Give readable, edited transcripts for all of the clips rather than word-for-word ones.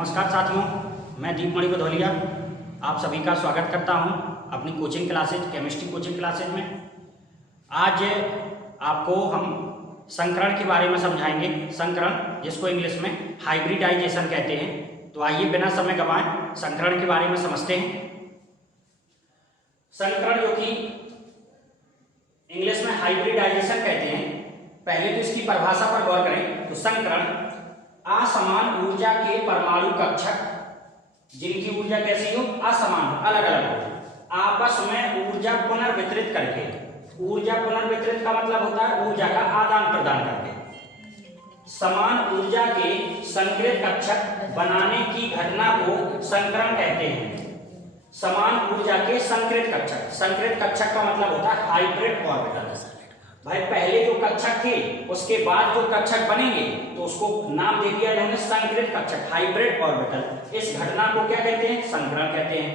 नमस्कार साथियों, मैं दीपमणि भदौलिया आप सभी का स्वागत करता हूं अपनी coaching classes chemistry coaching classes में। आज आपको हम संकरण के बारे में समझाएंगे। संकरण जिसको इंग्लिश में हाइब्रिडाइजेशन कहते हैं। तो आइए बिना समय गंवाए संकरण के बारे में समझते हैं। संकरण जो कि इंग्लिश में हाइब्रिडाइजेशन कहते हैं, पहले तो इसकी परिभाषा पर गौर करें। तो संकरण असमान ऊर्जा के परमाणु कक्षक जिनकी ऊर्जा कैसी हो, असमान अलग अलग हो, आपस में ऊर्जा पुनर्वितरित करके, ऊर्जा पुनर्वितरित का मतलब होता है ऊर्जा का आदान प्रदान करके, समान ऊर्जा के संकृत कक्षक बनाने की घटना को संकरण कहते हैं। समान ऊर्जा के संकृत कक्षक, संकृत कक्षक का मतलब होता है हाइब्रिड ऑर्बिटल। भाई पहले जो कक्षक थे उसके बाद जो कक्षक बनेंगे तो उसको नाम दे दिया इन्होंने संकृत कक्षक, हाइब्रिड ऑर्बिटल। इस घटना को क्या कहते हैं? संकरण कहते हैं।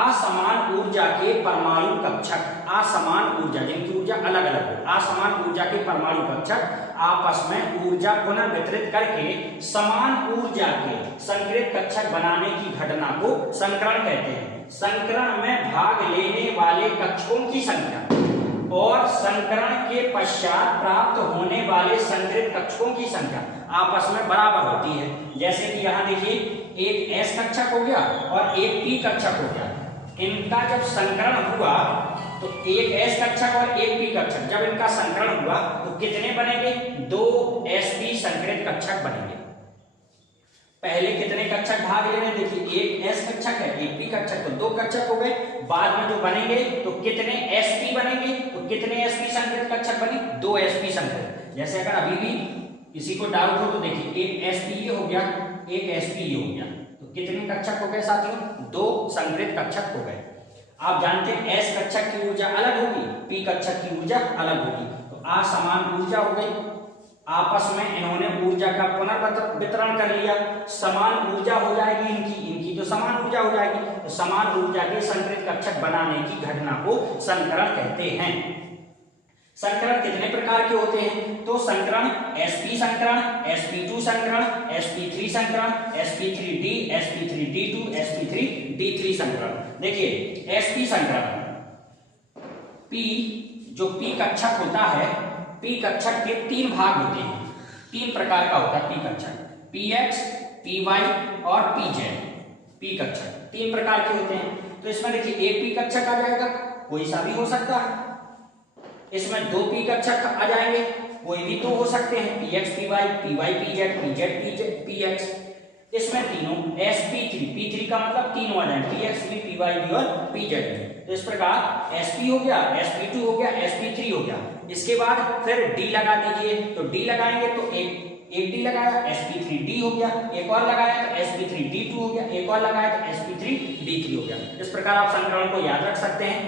असमान ऊर्जा के परमाणु कक्षक, असमान ऊर्जा जिनकी ऊर्जा अलग अलग हो, असमान ऊर्जा के परमाणु कक्षक आपस में ऊर्जा पुनर्वितरित करके समान ऊर्जा के संकृत कक्षक बनाने की घटना को संकरण कहते हैं। संकरण में भाग लेने वाले कक्षकों की संख्या और संकरण के पश्चात प्राप्त होने वाले संकृत कक्षकों की संख्या आपस में बराबर होती है। जैसे कि यहाँ देखिए, एक S कक्षक हो गया और एक P कक्षक हो गया। इनका जब संकरण हुआ तो एक S कक्षक और एक P कक्षक, जब इनका संकरण हुआ तो कितने बनेंगे? 2 sp संकृत कक्षक बनेंगे। पहले कितने कक्षक भाग ले रहे हैं? देखिए, एक S कक्षक है, एक P कक्षक, तो 2 कक्षक हो गए। बाद में जो बनेंगे तो कितने sp बनेंगे? तो कितने sp संकृत कक्षक बने? 2 sp संकृत। जैसे अगर अभी भी किसी को डाउट हो तो देखिए, एक sp ये हो गया, एक sp ये हो गया, तो कितने कक्षक हो गए साथियों? 2 संकृत कक्षक हो गए। आप जानते हैं S कक्षक की ऊर्जा अलग होगी, P कक्षक की ऊर्जा अलग होगी, तो असमान ऊर्जा हो गई। आपस में इन्होंने ऊर्जा का पुनर्वितरण कर लिया, समान ऊर्जा हो जाएगी इनकी तो समान ऊर्जा हो जाएगी। तो समान ऊर्जा के संकृत कक्षक बनाने की घटना को संकरण कहते हैं। संकरण कितने प्रकार के होते हैं? तो संकरण sp संकरण, sp2 संकरण, sp3 संकरण, sp3d, sp3d2, sp3d3 संकरण। देखिए, sp संकरण, p जो p कक्षक होता है, P कक्षक के 3 भाग होते हैं, 3 प्रकार का होता है P कक्षक, Px, Py और Pz। P कक्षक 3 प्रकार के होते हैं। तो इसमें देखिए, एक P कक्षक आ जाएगा, कोई सा भी हो सकता है। इसमें 2 P कक्षक आ जाएंगे, कोई भी 2 हो सकते हैं, Px, Py, Py, Pz, Pz, Px। इसमें तीनों sp3, p3 का मतलब तीनों आ जाएंगे, Px भी, Py भी और Pz भी। तो इस प्रकार sp हो गया, sp2 हो गया, sp3 हो गया। इसके बाद फिर d लगा दीजिए, तो d लगाएंगे तो एक d लगाया, sp3d हो गया, एक और लगाया तो sp3d2 हो गया, एक और लगाया तो sp3d3 हो गया। इस प्रकार आप संकरण को याद रख सकते हैं।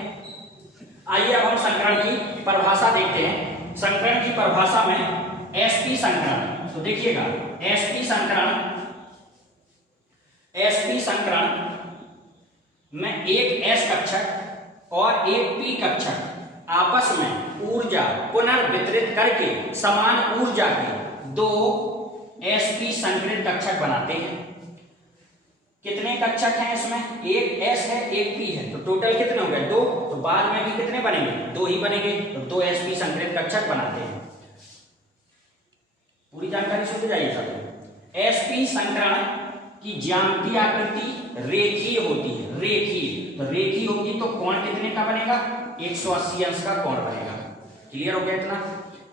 आइए अब हम संकरण की परिभाषा देखते हैं। संकरण की परिभाषा में sp संकरण, तो देखिएगा, sp संकरण में एक S कक्षक और एक P कक्षक आपस में ऊर्जा पुनर्वितरित करके समान ऊर्जा के 2 sp संकृत कक्षक बनाते हैं। कितने कक्षक हैं इसमें? एक S है, एक P है, तो टोटल कितने हो गए? 2। तो बाद में भी कितने बनेंगे? 2 ही बनेंगे, तो 2 sp संकृत कक्षक बनाते हैं। पूरी जानकारी सुनते जाइए साथियों। sp संकरण की ज्यामितीय आकृति रेखीय होती है, रेखीय। तो रेखीय होगी तो कोण कितने का बनेगा? 180 अंश का कोण बनेगा। क्लियर हो गया इतना?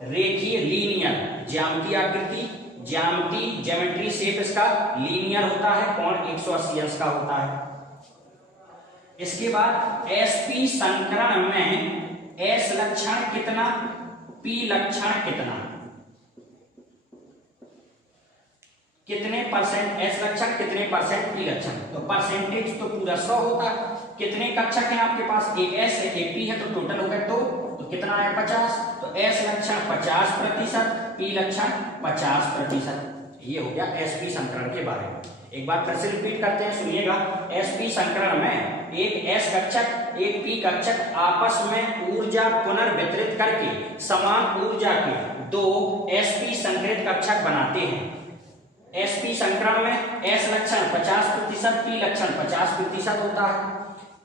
रेखीय, लीनियर, ज्यामितीय आकृति, ज्योमेट्री शेप इसका लीनियर होता है, कोण 180 अंश का होता है। इसके बाद sp संकरण में S लक्षण कितना, P लक्षण कितना, कितने परसेंट S लक्षण, कितने परसेंट P लक्षण। तो परसेंटेज तो पूरा 100 होता है। कितने कक्षक हैं आपके पास? एक S है, एक P है, तो टोटल हो गए 2, तो कितना आया? 50। तो S लक्षण 50%, P लक्षण 50%। ये हो गया sp संकरण के बारे में। एक बार फिर से रिपीट करते हैं, सुनिएगा। sp संकरण में एक S कक्षक, एक P कक्षक आपस में ऊर्जा पुनर्वितरित करके समान ऊर्जा के 2 sp संकृत कक्षक बनाते हैं। sp संकरण में s लक्षण 50%, p लक्षण 50% होता है।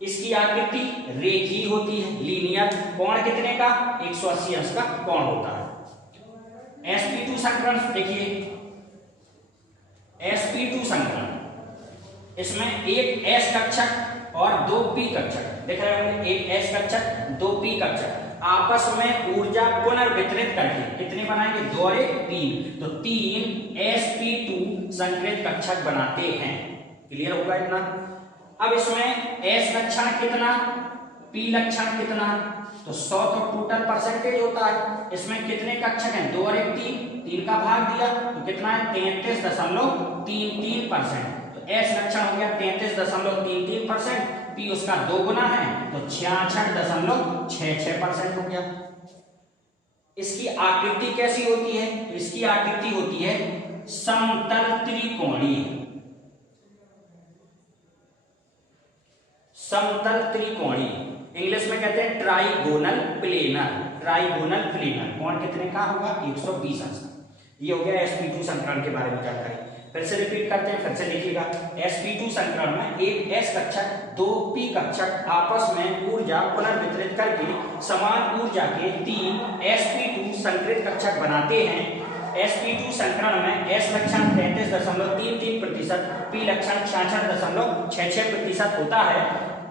इसकी आकृति रेखीय होती है, लीनियर। कोण कितने का? 180 अंश का कोण होता है। sp2 संकरण देखिए, sp2 संकरण, इसमें एक s कक्षक और 2 p कक्षक देख रहे होंगे, एक s कक्षक 2 p कक्षक आपस में ऊर्जा पुनर्वितरित करके कितने बनाएंगे? 2 और 1 3, तो 3 sp2 संकृत कक्षक बनाते हैं। क्लियर होगा इतना? अब इसमें s लक्षण कितना, p लक्षण कितना, तो 100 तो टोटल परसेंटेज होता है। इसमें कितने कक्षक हैं? 2 और 1 3 का भाग दिया तो कितना है? 33.33%। तो s लक्षण हो गया 33.33%, p उसका 2 गुना है तो 66.66% हो गया। इसकी आकृति कैसी होती है? इसकी आकृति होती है समतल त्रिकोणीय। समतल त्रिकोणीय इंग्लिश में कहते हैं ट्राइगोनल प्लेनर। ट्राइगोनल प्लेनर कोण कितने का होगा? 120 अंश। ये हो गया sp2 संकरण के बारे में जानकारी। फिर से रिपीट करते हैं, फिर से लिखिएगा। sp2 संकरण में एक s कक्षक 2 p कक्षक आपस में ऊर्जा पुनर्वितरित करके समान ऊर्जा के 3 sp2 संकृत कक्षक बनाते हैं। sp2 संकरण में s लक्षण 33.33%, p लक्षण 66.66% होता है।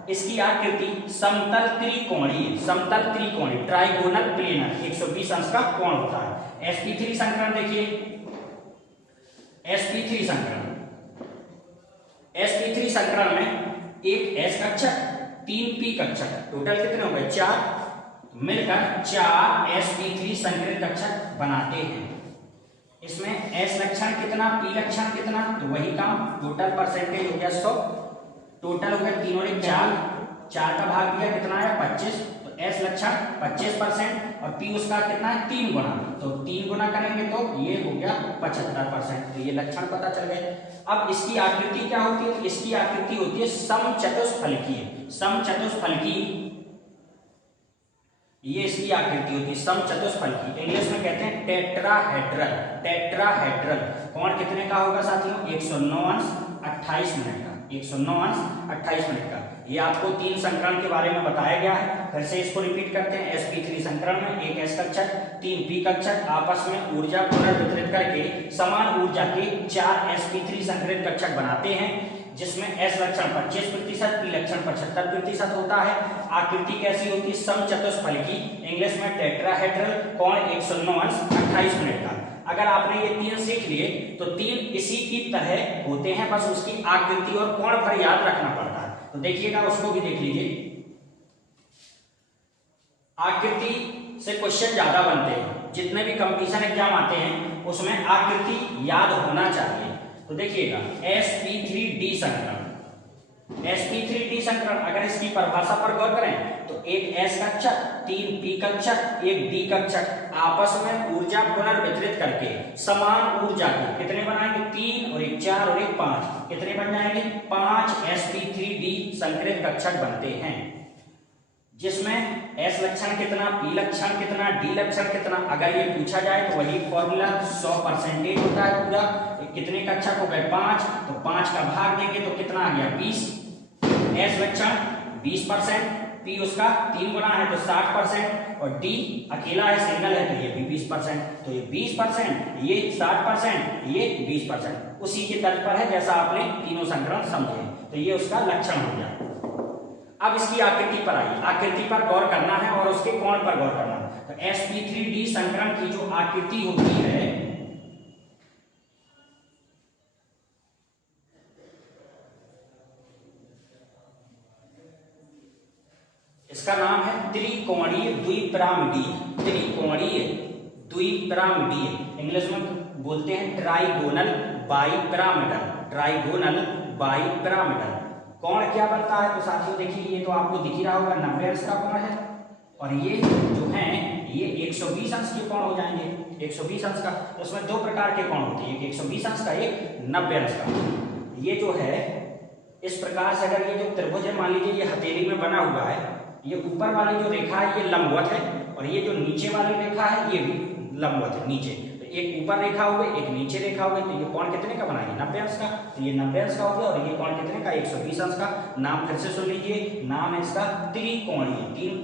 इसकी आकृति समतल त्रिकोणीय, समतल त्रिकोणीय ट्राइगोनल प्लेनर 120 अंश का कोण होता है। sp3 संकरण देखिए, sp3 संकरण, sp3 संकरण में एक s कक्षक 3 p कक्षक, टोटल कितने हो गए? 4, मिलकर 4 sp3 संकृत कक्षक बनाते हैं। इसमें s लक्षण कितना, p लक्षण कितना, तो वही काम। टोटल परसेंटेज हो गया 100, टोटल हो गया 3 और 1 4 का भाग दिया कितना है? 25, तो s लक्षण 25% और p उसका कितना है? 3 गुना, तो 3 गुना करेंगे तो ये हो गया 75%। तो ये लक्षण पता चल गए। अब इसकी आकृति क्या होती है? इसकी आकृति होती है समचतुष्फलकीय। समचतुष्फलकीय ये इसकी आकृति होती है समचतुष्फलकीय। इंग्लिश में कहते हैं टेट्राहेड्रल। टेट्राहेड्रल कोण कितने का होगा साथियों? 109 अंश 28 मिनट का। 109 अंश 28 मिनट का। ये आपको 3 संकरण के बारे में बताया गया है। फिर से इसको रिपीट करते हैं। sp3 संकरण में एक s कक्षक 3 p कक्षक आपस में ऊर्जा पुनर्वितरित करके समान ऊर्जा के 4 sp3 संकृत कक्षक बनाते हैं, जिसमें s लक्षण 25%, p लक्षण 75% होता है। आकृति कैसी होती है? समचतुष्फलकीय, इंग्लिश में टेट्राहेड्रल, कोण 109 अंश 28 मिनट का। अगर आपने ये 3 सीख लिए तो 3 इसी की तरह होते हैं, बस उसकी आकृति और कोण पर याद रखना पड़ता है। तो देखिएगा, उसको भी देख लीजिए। आकृति से क्वेश्चन ज्यादा बनते हैं, जितने भी कंपटीशन एग्जाम आते हैं उसमें आकृति याद होना चाहिए। तो देखिएगा sp3d संकरण, sp3d संकरण अगर इसकी परिभाषा पर गौर करें तो एक s कक्षक 3 p कक्षक एक d कक्षक आपस में ऊर्जा पुनर्वितरित करके समान ऊर्जा के कितने बनाएंगे? 3 और 1 4 और 1 5, कितने बन जाएंगे? 5 sp3d संकृत कक्षक बनते हैं, जिसमें s लक्षण कितना, p लक्षण कितना, d लक्षण कितना। अगर ये पूछा जाए तो वही फॉर्मूला 100% होता है पूरा। कितने कक्षक हो गए? 5, तो 5 का भाग देंगे तो कितना आ गया? 20। s लक्षण 20%, p उसका 3 गुना है तो 60% और d अकेला है, सिंगल है तो ये भी 20%। तो ये 20%, ये 60%, ये 20%। उसी के तर्ज पर है जैसा आपने तीनों संकरण समझे। तो ये उसका लक्षण हो गया। अब इसकी आकृति पर आइए। आकृति पर गौर करना है और उसके कोण पर गौर करना है। तो sp3d संकरण की जो आकृति होती है, इसका नाम है त्रिकोणीय द्विपिरामिडीय। त्रिकोणीय द्विपिरामिडीय इंग्लिश में बोलते हैं ट्राइगोनल बाइपिरामिडल। Trigonal bipyramidal. कोण क्या बनता है? तो साथियों देखिए, ये तो आपको दिख ही रहा होगा 90 अंश का कोण है, और ये जो है ये 120 अंश के कोण हो जाएंगे। 120 अंश का, तो उसमें 2 प्रकार के कोण होते हैं, एक 120 अंश का, एक 90 अंश का। ये जो है इस प्रकार से, अगर ये जो त्रिभुज है मान लीजिए ये हथेली में बना हुआ है, ये ऊपर वाली जो रेखा है ये लंबवत है और ये जो नीचे वाली रेखा है ये भी लंबवत है नीचे। तो एक ऊपर रेखा हो गई, एक नीचे रेखा हो गई, तो ये कोण कितने का बनाएंगे 90 अंश का, तो ये 90 अंश का हो गया। और ये कोण कितने का 120 अंश का। नाम फिर से सुन लीजिए, नाम है इसका त्रिकोणीय। तीन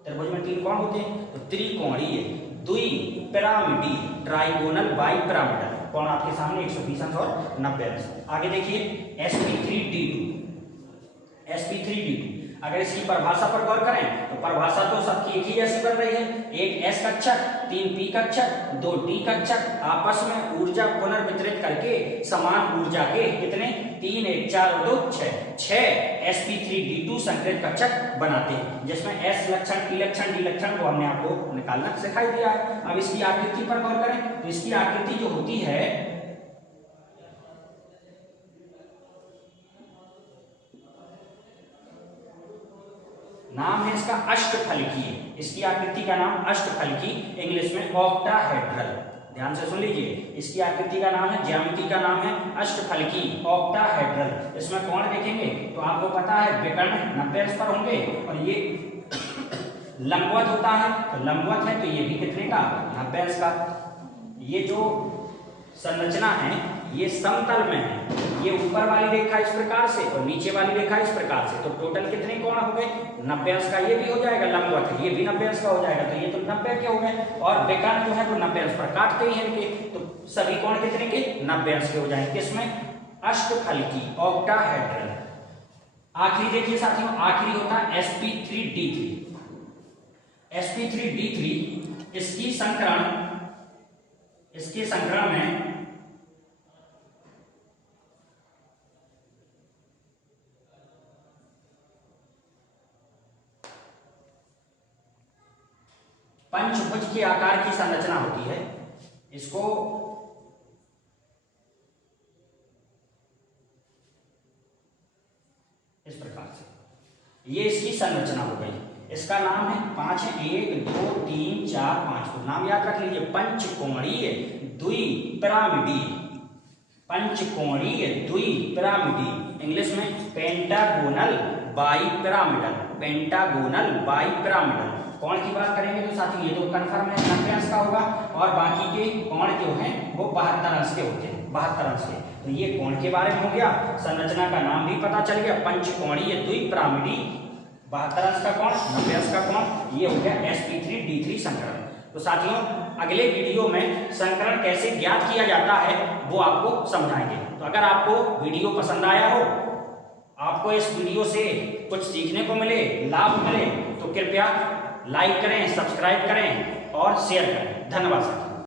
त्रिभुज में तीन कोण होते हैं, तो त्रिकोणीय द्विपिरामिडीय ट्राइगोनल बाइपिरामिडल कोण आपके सामने 120 अंश और 90 अंश। आगे देखिए sp3d2, sp3d2 अगर इसकी परिभाषा पर गौर करें तो परिभाषा तो सबकी एक ही जैसी बन रही है। एक s कक्षक, 3 p कक्षक, 2 t कक्षक आपस में ऊर्जा पुनर्वितरित करके समान ऊर्जा के कितने 3 1 4 और 2 6 sp3d2 संकरित कक्षक बनाते हैं, जिसमें s लक्षण, p लक्षण, d लक्षण वो हमने आपको निकालना सिखाई दिया है। अब इसकी आकृति पर गौर करें तो इसकी आकृति जो होती है नाम है इसका अष्टफलकीय। इसकी आकृति का नाम अष्टफलकी, इंग्लिश में ऑक्टाहेड्रल। ध्यान से सुन लीजिए, इसकी आकृति का नाम है, ज्यामिति का नाम है अष्टफलकी ऑक्टाहेड्रल। इसमें कोण देखेंगे तो आपको पता है विकर्ण 90 अंश पर होंगे और ये लंबवत होता है, तो लंबवत है तो ये भी कितने का 90 अंश का। ये जो संरचना है ये समतल में है, ये ऊपर वाली रेखा इस प्रकार से और नीचे वाली रेखा इस प्रकार से, तो टोटल कितने कोण हो गए 90 अंश का। ये भी हो जाएगा लंबवत है, ये भी 90 अंश का हो जाएगा, तो ये तो 90 के हो गए। और विकर्ण जो है वो 90 अंश पर काटते ही हैं इनके, तो सभी कोण कितने के 90 अंश के हो जाएंगे। किसमें अष्टफलकी ऑक्टाहेड्रल। आखिरी देखिए साथियों, आखिरी होता है sp3d3। sp3d3 इसके संकरण में पंचभुज के आकार की संरचना होती है। इसको इस प्रकार से, ये इसकी संरचना हो गई। इसका नाम है 5 है, 1 2 3 4 5, तो नाम याद रख लीजिए पंचकोणीय द्विपिरामिडीय। पंचकोणीय द्विपिरामिडीय, इंग्लिश में पेंटागोनल बाइपिरामिडल। Pentagonal bipyramidal. कोण की बात करेंगे तो साथियों ये तो कंफर्म है 90 अंश का होगा, और बाकी के कोण जो हैं वो 72 अंश के होते हैं, 72 अंश के। तो ये कोण के बारे में हो गया, संरचना का नाम भी पता चल गया, पंचकोणीय द्विपिरामिडीय 72 अंश का कोण, 90 अंश का कोण, ये हो गया sp3d3 संकरण। तो साथियों अगले वीडियो में संकरण कैसे ज्ञात किया जाता है वो आपको समझाएंगे। तो अगर आपको वीडियो पसंद आया हो, आपको इस वीडियो से कुछ सीखने को मिले, लाभ मिले, तो कृपया लाइक करें, सब्सक्राइब करें और शेयर करें। धन्यवाद।